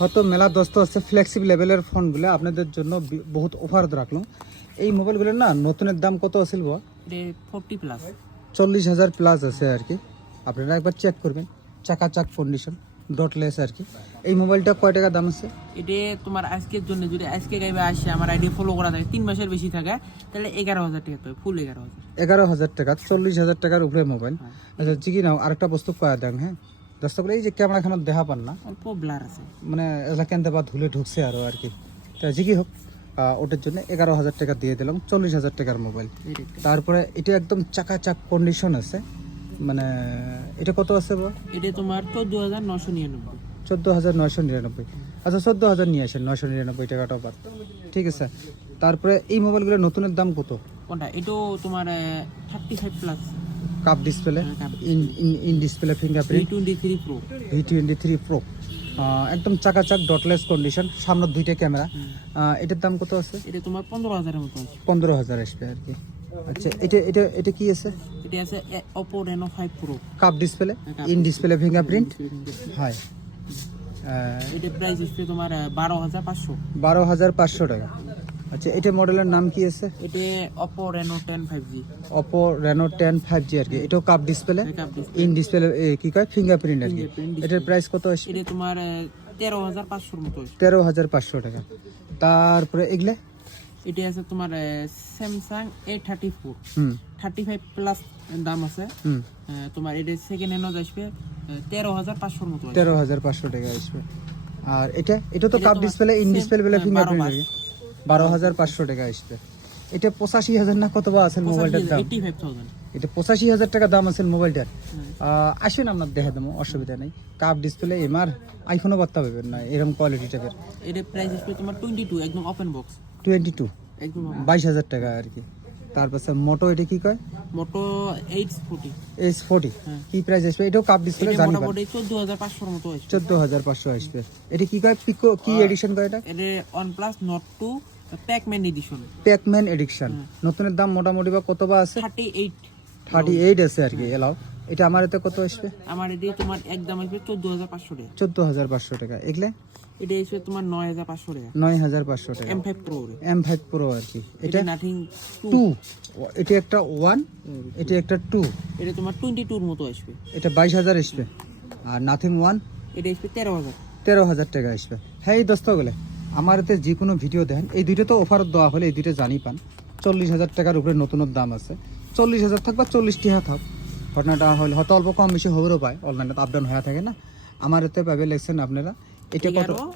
হয়তো মেলা দোস্ত হচ্ছে ফ্লেক্সিবল লেভেলের ফোনগুলো আপনাদের জন্য বহুত অফার রাখলাম। এই মোবাইলগুলোর না নতুনের দাম কত আছিল? 40 প্লাস 40,000 প্লাস আছে আর কি। আপনারা একবার চেক করবেন, চাকাচাক কন্ডিশন, ডটলেস আর কি। এই মোবাইলটা কয় টাকা দাম আছে? এটা তোমার আজকের জন্য যদি আজকে গাইবে আসে আমার আইডি ফলো করা থাকে 3 মাসের বেশি থাকে তাহলে 11,000 টাকা তো ফুল 11,000। 11,000 টাকা, 40,000 টাকার উপরে মোবাইল। আচ্ছা জিকি নাও আরেকটা বস্তু কয়া দেন। হ্যাঁ দোস্ত করে এই যে ক্যামেরাখানা দেখা পান না, অল্প ব্লার আছে মানে এলা কেনতে বা ধুলে ঢুকছে আরও আর কি। তা জিকি হোক, ওটার জন্য 11,000 টাকা দিয়ে দিলাম, 40,000 টাকার মোবাইল। তারপরে এটা একদম চাকাচাক কন্ডিশন আছে, মানে এটা কত আছে বা? এটা তোমার 14,999। 14,999। আচ্ছা 14,000 নিয়ে আসেন, 999 টাকাটা বাদ, ঠিক আছে। তারপরে এই মোবাইলগুলো নতুনের দাম কত? কোনটা? এটাও তোমার 35 plus cup display, in display fingerprint, V23 Pro। V23 Pro, একদম চাকাচাক ডটলেস কন্ডিশন, সামনের দুইটা ক্যামেরা। এটার দাম কত আছে? এটা তোমার 15,000 এর মতো আছে। 15,000 আসবে আর কি। আচ্ছা এটা এটা এটা কি আছে? এটা আছে Oppo Reno 5 Pro। Cup display, in display fingerprint, হয়। এটা প্রাইস আছে তোমার 12,500। 12,500 টাকা। আচ্ছা এটা মডেলের নাম কি আছে? এটা Oppo Reno 10 5G। Oppo Reno 10 5G আর কি। এটাও cup display, cup display. In display কি কয় ফিঙ্গারপ্রিন্ট আর কি। Fingerprint এটার প্রাইস কত আসবে? এটা তোমার 13,500 এর মতো আছে। 13,500 টাকা। তারপরে এগুলা এটা আছে তোমার স্যামসাং A34 হুম 35 প্লাস দাম আছে। হুম তোমার এটা সেকেন্ড হ্যান্ড আসবে 13,500 এর মতো আছে। 13,500 টাকা আসবে। আর এটা এটা তো এটা কাপ তোমার ডিসপ্লে, ইন same, ডিসপ্লে বলে 12 ফিঙ্গারপ্রিন্ট মাস। আর কি। 12,500 টাকা আসবে। এটা 85,000 না কত বা আছে মোবাইলটার দাম? 85,000। এটা 85,000 টাকা দাম আছে মোবাইলটার। আসবেন আপনার দেখা দেবো, অসুবিধা নেই। কাপ ডিসপ্লে এমআর আইফোনও বার্তা পাবেন না এরকম কোয়ালিটি টাইপের। এটা প্রাইস আসবে তোমার 22 একদম ওপেন বক্স 22, একদম 22,000 টাকা আর কি। তারপর মোটো এটা কি কয়? মোটো H40। S40 হ্যাঁ। কি প্রাইস আসবে? এটাও কাপ ডিসপ্লে এটা জানি না। মোটামুটি 14,500 এর মতো আসবে। 14,500 আসবে। এটা কি কয়? পিকো কি এডিশন কয় এটা? এটা OnePlus Nord 2 Pacman edition Pacman edition. নতুনের দাম মোটামুটি বা কত বা আছে? 38। 38 আছে আর কি। এলাও এটা আমার এতে কত আসবে? আমার এটা তোমার একদম আসবে 14,500 টাকা। 14,500 টাকা। এগুলো এটা আসবে তোমার 9,500 টাকা। 9,500 টাকা। M5 Pro রে। M5 Pro আর কি। এটা এটা নাথিং 2, এটা একটা 1, এটা একটা 2। এটা তোমার 22 এর মতো আসবে। এটা 22,000 আসবে। আর নাথিং 1 এটা আসবে 13,000। 13,000 টাকা আসবে। হ্যাঁ এই দোস্তগুলো আমার এতে যে কোনো ভিডিও দেন, এই দুইটা তো অফার দেওয়া হলে এই দুইটা জানি পান। 40,000 টাকার উপরে নতুনের দাম আছে। 40,000 থাক বা 40 টাকা থাক, ঘটনাটা হলে হয়তো অল্প কম বেশি হবেও পায়, অনলাইনে তো আপ ডাউন হয়ে থাকে না। আমার এতে পাবে লেখছেন আপনারা এটা কত?